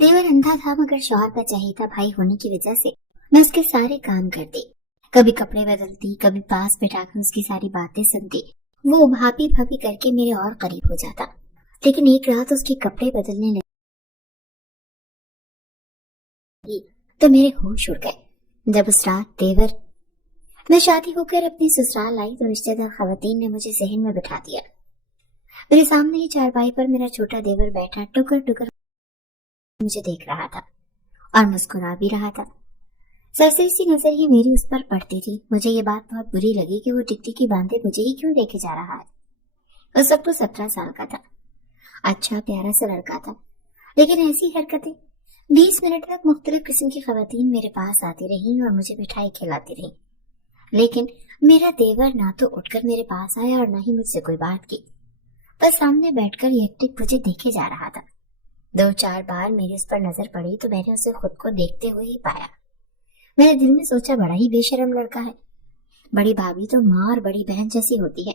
देवर अंधा था मगर शौहर का चहेता भाई होने की वजह से मैं उसके सारे काम करती। कभी कपड़े बदलती, कभी पास बैठाकर उसकी सारी बातें सुनती। वो भाभी भाभी करके मेरे और करीब हो जाता। लेकिन एक रात उसके कपड़े बदलने लगी तो मेरे होश उड़ गए। जब उस रात देवर मैं शादी होकर अपनी ससुराल आई तो रिश्तेदार खवातीन ने मुझे जहन में बिठा दिया। मेरे सामने ही चारपाई पर मेरा छोटा देवर बैठा टुकर टुकर मुझे देख रहा था और मुस्कुरा भी रहा था। सरसरी सी नजर ही मेरी उस पर पड़ती थी। मुझे ये बात बहुत बुरी लगी कि वो टिकटिकी बांधे मुझे ही क्यों देखे जा रहा है। उस वक्त तो 17 साल का था, अच्छा प्यारा सा लड़का था, लेकिन ऐसी हरकतें। 20 मिनट तक मुख्तलिफ किस्म की खवातीन मेरे पास आती रही और मुझे मिठाई खिलाती रही, लेकिन मेरा देवर ना तो उठकर मेरे पास आया और ना ही मुझसे कोई बात की। बस सामने बैठकर यकटिक मुझे देखे जा रहा था। 2-4 बार मेरी उस पर नजर पड़ी तो मैंने उसे खुद को देखते हुए ही पाया। मेरे दिल में सोचा, बड़ा ही बेशर्म लड़का है। बड़ी भाभी तो माँ और बड़ी बहन जैसी होती है,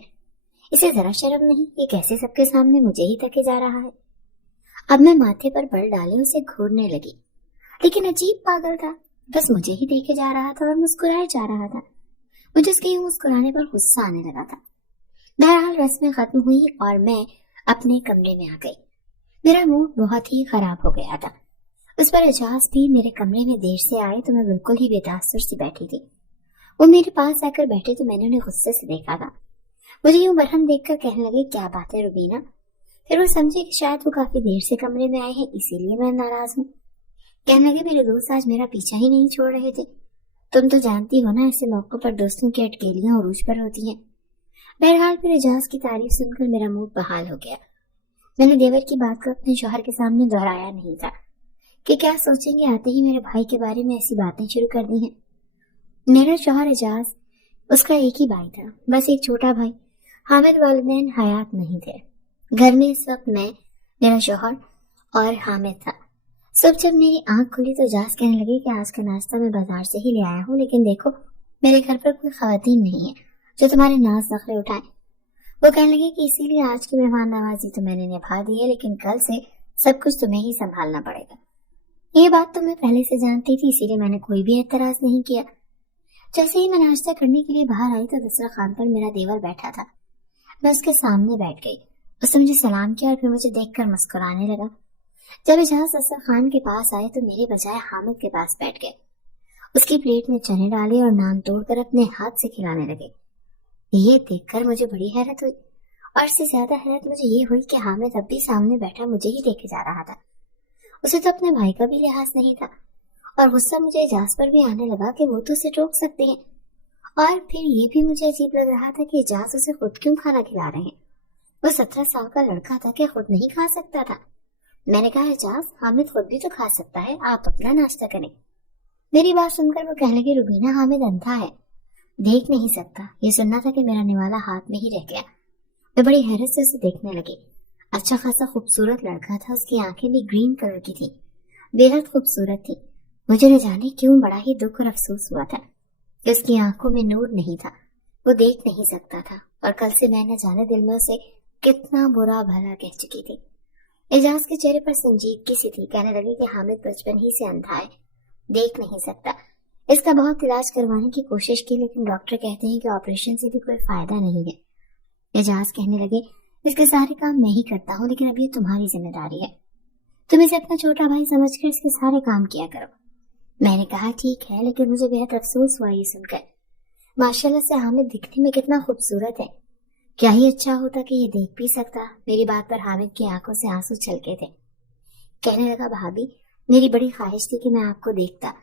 इसे जरा शर्म नहीं, ये कैसे सबके सामने मुझे ही तके जा रहा है। अब मैं माथे पर बल डाले उसे घूरने लगी, लेकिन अजीब पागल था, बस मुझे ही देखे जा रहा था और मुस्कुराए जा रहा था। मुझे उसके यूं मुस्कुराने पर गुस्सा आने लगा था। बहरहाल रस्में खत्म हुई और मैं अपने कमरे में आ गई। मेरा मूड बहुत ही खराब हो गया था। उस पर एजाज भी मेरे कमरे में देर से आए तो मैं बिल्कुल ही बेतासुर सी बैठी थी। वो मेरे पास आकर बैठे तो मैंने उन्हें गुस्से से देखा था। मुझे यूं बरहम देखकर कहने लगे, क्या बात है रुबीना। फिर वो समझे कि शायद वो काफी देर से कमरे में आए हैं, इसीलिए मैं नाराज हूँ। कहने लगे, मेरे दोस्त आज मेरा पीछा ही नहीं छोड़ रहे थे। तुम तो जानती हो ना, ऐसे मौकों पर दोस्तों की अटकेलियां उरूज पर होती हैं। बहरहाल फिर एजाज की तारीफ सुनकर मेरा मूड बहाल हो गया। मैंने देवर की बात को अपने शौहर के सामने दोहराया नहीं था कि क्या सोचेंगे, आते ही मेरे भाई के बारे में ऐसी बातें शुरू कर दी हैं। मेरा शौहर एजाज, उसका एक ही भाई था, बस एक छोटा भाई। हामिद वालिदैन हयात नहीं थे। घर में इस वक्त मैं, मेरा शौहर और हामिद था। सुबह जब मेरी आंख खुली तो एजाज कहने लगे कि आज का नाश्ता मैं बाजार से ही ले आया हूँ, लेकिन देखो मेरे घर पर कोई खवातीन नहीं है जो तुम्हारे नाज नखरे उठाए। वो कहने लगे कि इसीलिए आज की मेहमान नवाजी तो मैंने निभा दी है, लेकिन कल से सब कुछ तुम्हें ही संभालना पड़ेगा। ये बात तो मैं पहले से जानती थी, इसीलिए मैंने कोई भी एतराज नहीं किया। जैसे ही मैं नाश्ता करने के लिए बाहर आई तो दस्तरखान पर मेरा देवर बैठा था। मैं उसके सामने बैठ गई। उसने मुझे सलाम किया और फिर मुझे देखकर मुस्कुराने लगा। जब एजाज दस्तरखान के पास आए तो मेरे बजाय हामिद के पास बैठ गए। उसकी प्लेट में चने डाले और नान तोड़कर अपने हाथ से खिलाने लगे। ये देखकर मुझे बड़ी हैरत हुई और इससे ज्यादा हैरत मुझे ये हुई कि हामिद अब भी सामने बैठा मुझे ही देखे जा रहा था। उसे तो अपने भाई का भी लिहाज नहीं था और गुस्सा मुझे एजाज पर भी आने लगा कि वो तो उसे टोक सकते हैं। और फिर ये भी मुझे अजीब लग रहा था कि एजाज उसे खुद क्यों खाना खिला रहे हैं। वो 17 साल का लड़का था कि खुद नहीं खा सकता था। मैंने कहा, एजाज हामिद खुद भी तो खा सकता है, आप अपना नाश्ता करें। मेरी बात सुनकर वो कहने लगी, रुबीना हामिद अंधा है, देख नहीं सकता। ये सुनना था कि मेरा निवाला हाथ में ही रह गया। मैं बड़ी हैरत से उसे देखने लगी। अच्छा खासा खूबसूरत लड़का था, उसकी आंखें भी ग्रीन कलर की थी, बेहद खूबसूरत थी। मुझे न जाने क्यों बड़ा ही दुख और अफसोस हुआ था कि उसकी आंखों में नूर नहीं था, वो देख नहीं सकता था। और कल से मैं न जाने दिल में उसे कितना बुरा भला कह चुकी थी। एजाज के चेहरे पर संजीदगी सी थी। कहने लगी कि हामिद बचपन ही से अंधा है, देख नहीं सकता। इसका बहुत इलाज करवाने की कोशिश की, लेकिन डॉक्टर कहते हैं कि ऑपरेशन से भी कोई फायदा नहीं है। एजाज कहने लगे, इसके सारे काम मैं ही करता हूँ, लेकिन अब ये तुम्हारी जिम्मेदारी है। तुम इसे अपना छोटा भाई समझकर इसके सारे काम किया करो। मैंने कहा, ठीक है, लेकिन मुझे बेहद अफसोस हुआ ये सुनकर। माशाल्लाह से हामिद दिखने में कितना खूबसूरत है। क्या ही अच्छा होता कि ये देख भी सकता। मेरी बात पर हामिद की आंखों से आंसू छलके थे। कहने लगा, भाभी मेरी बड़ी ख्वाहिश थी कि मैं आपको देखता,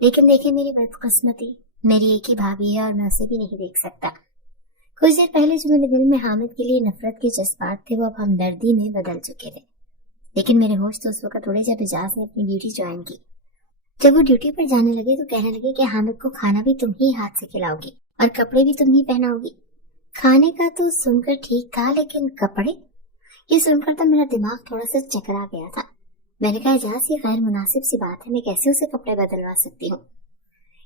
लेकिन देखे मेरी बदकिस्मती, मेरी एक ही भाभी है और मैं उसे भी नहीं देख सकता। कुछ देर पहले जो मेरे दिल में हामिद के लिए नफरत के जज्बात थे वो अब हमदर्दी में बदल चुके थे। लेकिन मेरे होश तो उस वक्त उड़े जब एजाज ने अपनी ड्यूटी ज्वाइन की। जब वो ड्यूटी पर जाने लगे तो कहने लगे कि हामिद को खाना भी तुम ही हाथ से खिलाओगी और कपड़े भी तुम ही पहनाओगी। खाने का तो सुनकर ठीक था, लेकिन कपड़े, ये सुनकर तो मेरा दिमाग थोड़ा सा चकरा गया था। मैंने कहा, एजाज ये गैर मुनासिब सी बात है, मैं कैसे उसे कपड़े बदलवा सकती हूँ।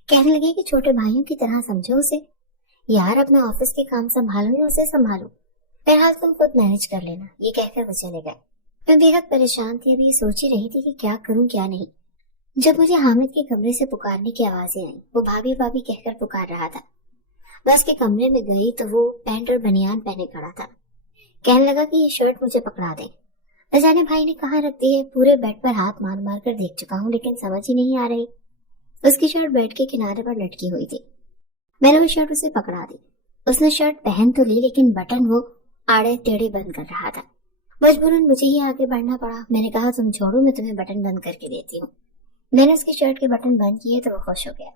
कहने लगे कि छोटे भाइयों की तरह समझो उसे। यार अपना ऑफिस के काम संभालो या उसे संभालो, बहरहाल तुम खुद मैनेज कर लेना। ये कहकर वो चले गए। मैं बेहद परेशान थी, अभी सोच ही रही थी कि क्या करूं क्या नहीं, जब मुझे हामिद के कमरे से पुकारने की आवाजें आई। वो भाभी भाभी कहकर पुकार रहा था। मैं उसके कमरे में गई तो वो पैंट और बनियान पहने खड़ा था। कहने लगा कि ये शर्ट मुझे पकड़ा दे। न जाने भाई ने कहाँ रख दी है, पूरे बेड पर हाथ मार मार कर देख चुका हूँ, लेकिन समझ ही नहीं आ रही। उसकी शर्ट बेड के किनारे पर लटकी हुई थी। मैंने वो शर्ट उसे पकड़ा दी। उसने शर्ट पहन तो ली, लेकिन बटन वो आड़े टेढ़े बंद कर रहा था। मजबूरन मुझे ही आगे बढ़ना पड़ा। मैंने कहा तुम छोड़ो, मैं तुम्हें बटन बंद करके देती हूँ। मैंने उसकी शर्ट के बटन बंद किए तो वो खुश हो गया।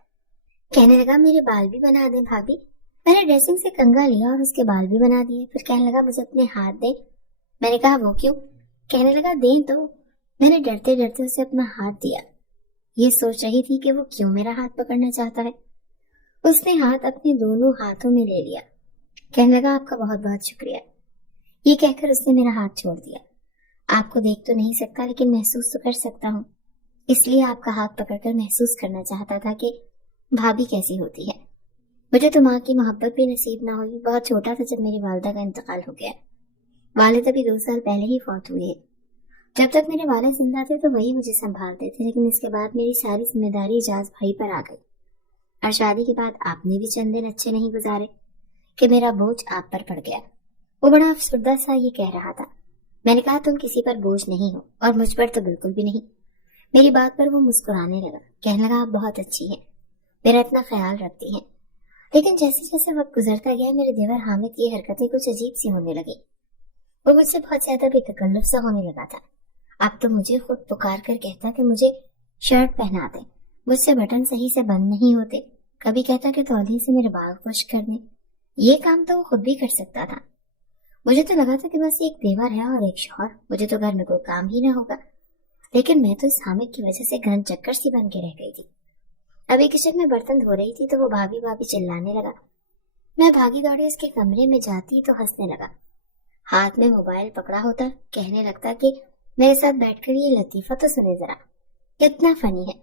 कहने लगा मेरे बाल भी बना दे भाभी। मैंने ड्रेसिंग से कंघा लिया और उसके बाल भी बना दिए। फिर कहने लगा मुझे अपने हाथ दे। मैंने कहा वो क्यों? कहने लगा दे तो। मैंने डरते डरते उसे अपना हाथ दिया। ये सोच रही थी कि वो क्यों मेरा हाथ पकड़ना चाहता है। उसने हाथ अपने दोनों हाथों में ले लिया। कहने लगा आपका बहुत बहुत शुक्रिया। ये कहकर उसने मेरा हाथ छोड़ दिया। आपको देख तो नहीं सकता, लेकिन महसूस तो कर सकता हूँ, इसलिए आपका हाथ पकड़कर महसूस करना चाहता था कि भाभी कैसी होती है। मुझे तो माँ की मोहब्बत भी नसीब ना हुई। बहुत छोटा था जब मेरी वालिदा का इंतकाल हो गया। वालिद अभी 2 साल पहले ही फौत हुए हैं। जब तक मेरे वालिद जिंदा थे तो वही मुझे संभालते थे, लेकिन इसके बाद मेरी सारी जिम्मेदारी इजाज भाई पर आ गई। और शादी के बाद आपने भी चंद दिन अच्छे नहीं गुजारे कि मेरा बोझ आप पर पड़ गया। वो बड़ा अफसरदा सा ये कह रहा था। मैंने कहा तुम किसी पर बोझ नहीं हो, और मुझ पर तो बिल्कुल भी नहीं। मेरी बात पर वो मुस्कुराने लगा। कहने लगा आप बहुत अच्छी हैं, मेरा इतना ख्याल रखती हैं। लेकिन जैसे जैसे वक्त गुजरता गया मेरे देवर हामिद की हरकतें कुछ अजीब सी होने लगी। वो मुझसे बहुत ज्यादा बेतकल्लुफ सा होने लगा था। अब तो मुझे खुद पुकार कर कहता कि मुझे शर्ट पहना दे, मुझसे बटन सही से बंद नहीं होते। कभी कहता कि तौलिए से मेरे बाल खुश कर दे। ये काम तो वो खुद भी कर सकता था। मुझे तो लगा था कि बस एक देवर है और एक शौहर, मुझे तो घर में कोई काम ही ना होगा। लेकिन मैं तो इस हामिद की वजह से घन चक्कर सी बन के रह गई थी। अभी किचन में बर्तन धो रही थी तो वो भाभी भाभी चिल्लाने लगा। मैं भागी दौड़ी उसके कमरे में जाती तो हंसने लगा। हाथ में मोबाइल पकड़ा होता, कहने लगता कि मेरे साथ बैठकर ये लतीफा तो सुने जरा, कितना फनी है।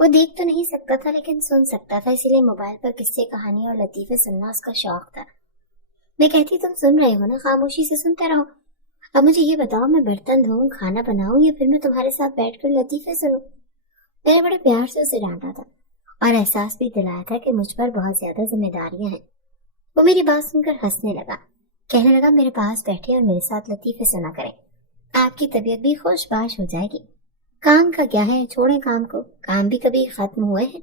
वो देख तो नहीं सकता था लेकिन सुन सकता था, इसीलिए मोबाइल पर किस्से कहानी और लतीफे सुनना उसका शौक था। मैं कहती तुम सुन रहे हो ना, खामोशी से सुनते रहो। अब मुझे ये बताओ, मैं बर्तन धोऊं, खाना बनाऊं, या फिर मैं तुम्हारे साथ बैठकर लतीफे सुनूं? मैंने बड़े प्यार से उसे डांटा था और एहसास भी दिलाया था कि मुझ पर बहुत ज्यादा जिम्मेदारियां हैं। वो मेरी बात सुनकर हंसने लगा। कहने लगा मेरे पास बैठे और मेरे साथ लतीफे सुना करें, आपकी तबीयत भी खुशबाश हो जाएगी। काम का क्या है, छोड़े काम को, काम भी कभी खत्म हुए हैं।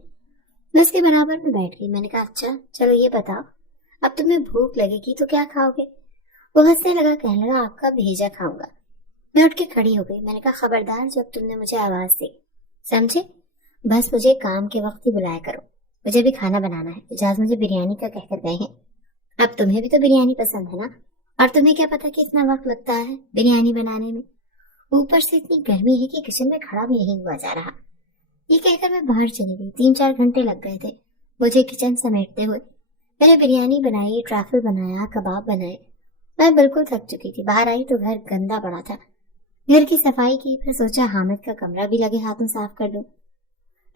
मैं उसके बराबर में बैठ गई। मैंने कहा अच्छा चलो ये बताओ, अब तुम्हें भूख लगेगी तो क्या खाओगे? वो हंसने लगा। कहने लगा आपका भेजा खाऊंगा। मैं उठ के खड़ी हो गई। मैंने कहा खबरदार जब तुमने मुझे आवाज दी, समझे? बस मुझे काम के वक्त ही बुलाया करो, मुझे भी खाना बनाना है। इजाज मुझे बिरयानी का कहकर गए हैं। अब तुम्हें भी तो बिरयानी पसंद है ना, और तुम्हें क्या पता कि इतना वक्त लगता है बिरयानी बनाने में। ऊपर से इतनी गर्मी है कि किचन में खड़ा भी नहीं हुआ जा रहा। ये कहकर मैं बाहर चली गई। 3-4 घंटे लग गए थे मुझे किचन समेटते हुए। मैंने बिरयानी बनाई, ट्रैफल बनाया, कबाब बनाए। मैं बिल्कुल थक चुकी थी। बाहर आई तो घर गंदा पड़ा था। घर की सफाई की, फिर सोचा हामिद का कमरा भी लगे हाथों साफ कर दूं।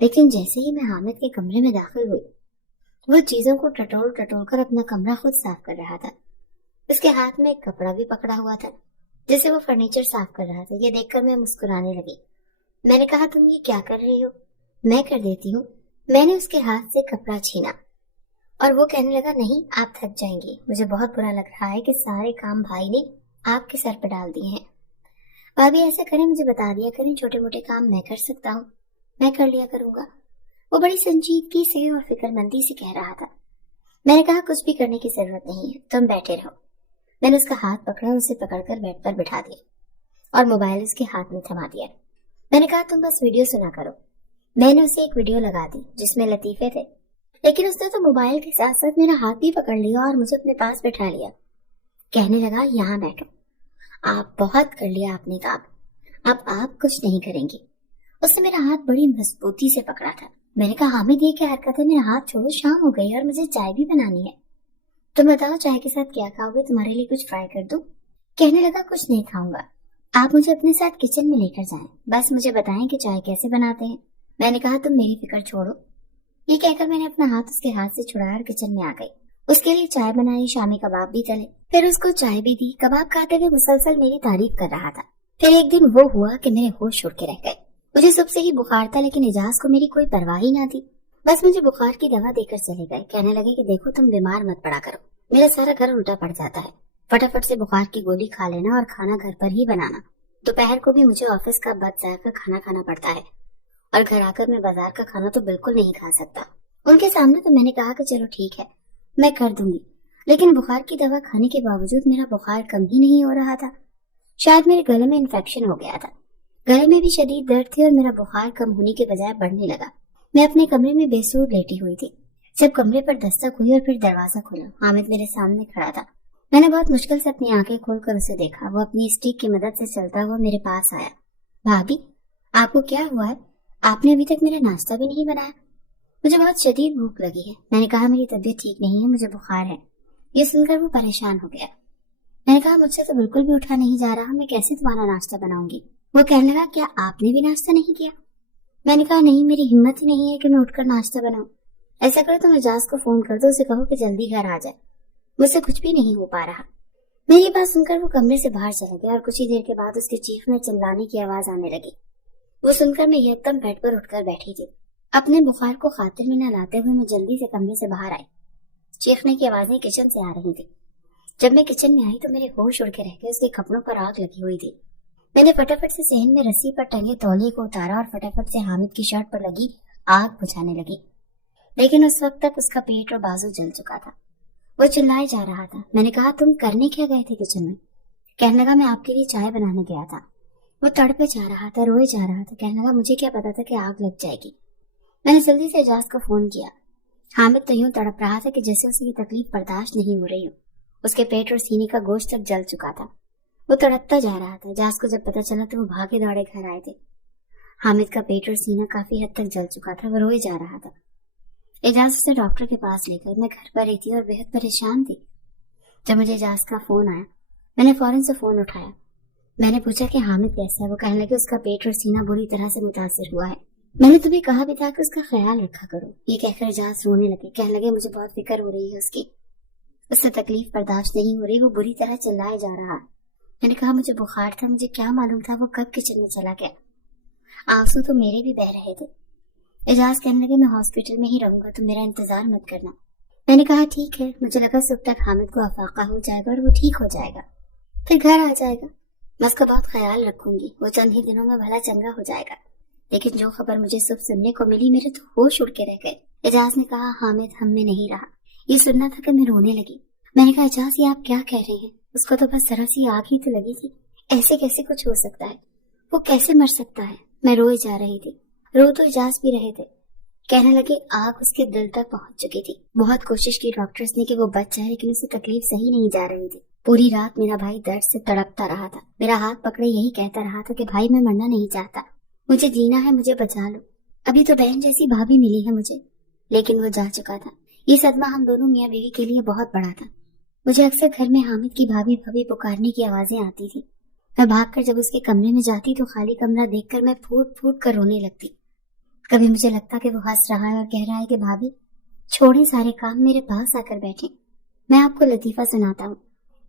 लेकिन जैसे ही मैं हामिद के कमरे में दाखिल हुई, वो चीजों को टटोल टटोल कर अपना कमरा खुद साफ कर रहा था। उसके हाथ में एक कपड़ा भी पकड़ा हुआ था, जैसे वो फर्नीचर साफ कर रहा था। ये देखकर मैं मुस्कुराने लगी। मैंने कहा तुम ये क्या कर रही हो? मैं कर देती हूँ। मैंने उसके हाथ से कपड़ा छीना और वो कहने लगा नहीं आप थक जाएंगी। मुझे बहुत बुरा लग रहा है कि सारे काम भाई ने आपके सर पर डाल दिए हैं। भाभी ऐसा करें, मुझे बता दिया करें, छोटे मोटे काम मैं कर सकता हूँ, मैं कर लिया करूंगा। वो बड़ी संजीदगी से और फिक्रमंदी से कह रहा था। मैंने कहा कुछ भी करने की जरूरत नहीं है, तुम बैठे रहो। मैंने उसका हाथ पकड़ा और उसे पकड़कर बेड पर बिठा दिया और मोबाइल उसके हाथ में थमा दिया। मैंने कहा तुम बस वीडियो सुना करो। मैंने उसे एक वीडियो लगा दी जिसमें लतीफे थे, लेकिन उसने तो मोबाइल के साथ साथ मेरा हाथ भी पकड़ लिया और मुझे अपने पास बैठा लिया। कहने लगा यहाँ बैठो, आप बहुत कर लिया आपने काम, अब आप कुछ नहीं करेंगे। उसने मेरा हाथ बड़ी मजबूती से पकड़ा था। मैंने कहा हामिद ये क्या हरकत है, मेरा हाथ छोड़ो, शाम हो गई और मुझे चाय भी बनानी है। तुम बताओ चाय के साथ क्या खाओगे, तुम्हारे लिए कुछ फ्राई कर दूं? कहने लगा कुछ नहीं खाऊंगा, आप मुझे अपने साथ किचन में लेकर जाएं, बस मुझे बताएं कि चाय कैसे बनाते हैं। मैंने कहा तुम मेरी फिक्र छोड़ो। ये कहकर मैंने अपना हाथ उसके हाथ से छुड़ाया और किचन में आ गई। उसके लिए चाय बनाई, शामी कबाब भी तले, फिर उसको चाय भी दी। कबाब खाते हुए मुसलसल मेरी तारीफ कर रहा था। फिर एक दिन वो हुआ कि मेरे होश उड़ के रह गए। मुझे सुबह से ही बुखार था, लेकिन एजाज को मेरी कोई परवाह ही ना थी। बस मुझे बुखार की दवा देकर चले गए। कहने लगे कि देखो तुम बीमार मत पड़ा करो, मेरा सारा घर उल्टा पड़ जाता है, फटाफट से बुखार की गोली खा लेना और खाना घर पर ही बनाना। दोपहर को भी मुझे ऑफिस का बदजायका खाना खाना पड़ता है और घर आकर मैं बाजार का खाना तो बिल्कुल नहीं खा सकता। उनके सामने तो मैंने कहा कि चलो ठीक है, मैं कर दूंगी, लेकिन बुखार की दवा खाने के बावजूद मेरा बुखार कम ही नहीं हो रहा था। शायद मेरे गले में इन्फेक्शन हो गया था। गले में भी शदीद दर्द थी और मेरा बुखार कम होने के बजाय बढ़ने लगा। मैं अपने कमरे में बेसुध लेटी हुई थी जब कमरे पर दस्तक हुई और फिर दरवाजा खुला। हामिद मेरे सामने खड़ा था। मैंने बहुत मुश्किल से अपनी आंखें खोलकर उसे देखा। वो अपनी स्टिक की मदद से चलता हुआ मेरे पास आया। भाभी, आपको क्या हुआ है? आपने अभी तक मेरा नाश्ता भी नहीं बनाया। मुझे बहुत शदीद भूख लगी है। मैंने कहा मेरी तबीयत ठीक नहीं है, मुझे बुखार है। ये सुनकर वो परेशान हो गया। मैंने कहा मुझसे तो बिल्कुल भी उठा नहीं जा रहा, मैं कैसे तुम्हारा नाश्ता बनाऊंगी? वो कहने लगा क्या आपने भी नाश्ता नहीं किया? मैंने कहा नहीं, मेरी हिम्मत ही नहीं है कि मैं उठकर नाश्ता बनाऊं। ऐसा करो तो एजाज को फोन कर दो, उसे कहो कि जल्दी घर आ जाए, मुझसे कुछ भी नहीं हो पा रहा। मेरी बात सुनकर वो कमरे से बाहर चला गया और कुछ ही देर के बाद उसके चीखने चिल्लाने की आवाज आने लगी। वो सुनकर मैं एकदम बेड पर उठकर बैठी थी। अपने बुखार को खातिर में न लाते हुए मैं जल्दी से कमरे से बाहर आई। चीखने की आवाजें किचन से आ रही थी। जब मैं किचन में आई तो मेरे होश उड़ के रह गए। उसके कपड़ों पर आग लगी हुई थी। मैंने फटाफट से सहन में रस्सी पर टंगे तौलिए को उतारा और फटाफट से हामिद की शर्ट पर लगी आग बुझाने लगी, लेकिन उस वक्त तक उसका पेट और बाजू जल चुका था। वो चिल्लाए जा रहा था। मैंने कहा तुम करने क्या गए थे किचन में? कहने लगा मैं आपके लिए चाय बनाने गया था। वो तड़पे जा रहा था, रोए जा रहा था। कहने लगा मुझे क्या पता था कि आग लग जाएगी। मैंने जल्दी से एजाज को फोन किया। हामिद तो यूं तड़प रहा था कि जैसे उसे ये तकलीफ बर्दाश्त नहीं हो रही हो। उसके पेट और सीने का गोश्त तक जल चुका था। वो तड़पता जा रहा था। एजाज को जब पता चला तो वो भागे दौड़े घर आए थे। हामिद का पेट और सीना काफी हद तक जल चुका था। वो रोए जा रहा था। एजाज उसे डॉक्टर के पास लेकर मैं घर पर ही थी और बेहद परेशान थी। जब मुझे एजाज का फोन आया, मैंने फौरन से फोन उठाया। मैंने पूछा कि हामिद कैसा है? वो कहने लगे उसका पेट और सीना बुरी तरह से मुतासिर हुआ है। मैंने तुम्हें कहा भी था कि उसका ख्याल रखा करो। ये कहकर एजाज रोने लगे। कहने लगे मुझे बहुत फिक्र हो रही है उसकी, उससे तकलीफ बर्दाश्त नहीं हो रही, वो बुरी तरह चिल्लाए जा रहा है। मैंने कहा मुझे बुखार था, मुझे क्या मालूम था वो कब किचन में चला गया। आंसू तो मेरे भी बह रहे थे। एजाज कहने लगे मैं हॉस्पिटल में ही रहूंगा, तुम मेरा इंतजार मत करना। मैंने कहा ठीक है। मुझे लगा सुबह तक हामिद को अफाका हो जाएगा और वो ठीक हो जाएगा, फिर घर आ जाएगा। मैं उसका बहुत ख्याल रखूंगी, वो चंद ही दिनों में भला चंगा हो जाएगा। लेकिन जो खबर मुझे सुबह सुनने को मिली, मेरे तो होश उड़ के रह गए। एजाज ने कहा हामिद हम में नहीं रहा। ये सुनना था कि मैं रोने लगी। मैंने कहा एजाज ये आप क्या कह रहे हैं? उसको तो बस जरा सी आग ही तो लगी थी, ऐसे कैसे कुछ हो सकता है? वो कैसे मर सकता है? मैं रोए जा रही थी। रो तो एजाज भी रहे थे। कहने लगे आग उसके दिल तक पहुंच चुकी थी। बहुत कोशिश की डॉक्टर्स ने कि वो बच जाए, लेकिन उसे तकलीफ सही नहीं जा रही थी। पूरी रात मेरा भाई दर्द से तड़पता रहा था। मेरा हाथ पकड़े यही कहता रहा था कि भाई मैं मरना नहीं चाहता, मुझे जीना है, मुझे बचा लो। अभी तो बहन जैसी भाभी मिली है मुझे, लेकिन वो जा चुका था। ये सदमा हम दोनों मियाँ बीवी के लिए बहुत बड़ा था। मुझे अक्सर घर में हामिद की भाभी भाभी पुकारने की आवाजें आती थी। मैं भागकर जब उसके कमरे में जाती तो खाली कमरा देखकर मैं फूट फूट कर रोने लगती। कभी मुझे लगता कि वो हंस रहा है और कह रहा है कि भाभी छोड़े सारे काम, मेरे पास आकर बैठे। मैं आपको लतीफा सुनाता हूँ।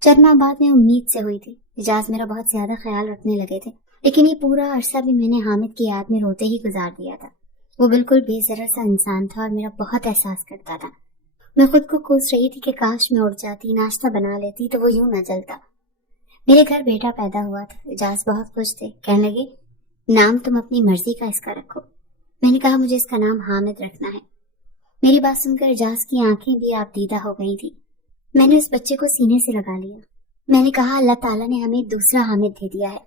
चंद माह बाद में उम्मीद से हुई थी। एजाज मेरा बहुत ज्यादा ख्याल रखने लगे थे, लेकिन ये पूरा अरसा भी मैंने हामिद की याद में रोते ही गुजार दिया था। वो बिल्कुल बेजरर सा इंसान था और मेरा बहुत एहसास करता था। मैं खुद को कोस रही थी कि काश मैं उठ जाती, नाश्ता बना लेती तो वो यूं न जलता। मेरे घर बेटा पैदा हुआ था। एजाज बहुत खुश थे। कहने लगे नाम तुम अपनी मर्जी का इसका रखो। मैंने कहा मुझे इसका नाम हामिद रखना है। मेरी बात सुनकर एजाज की आंखें भी आपदीदा हो गई थी। मैंने उस बच्चे को सीने से लगा लिया। मैंने कहा अल्लाह ताला ने हमें दूसरा हामिद दे दिया है।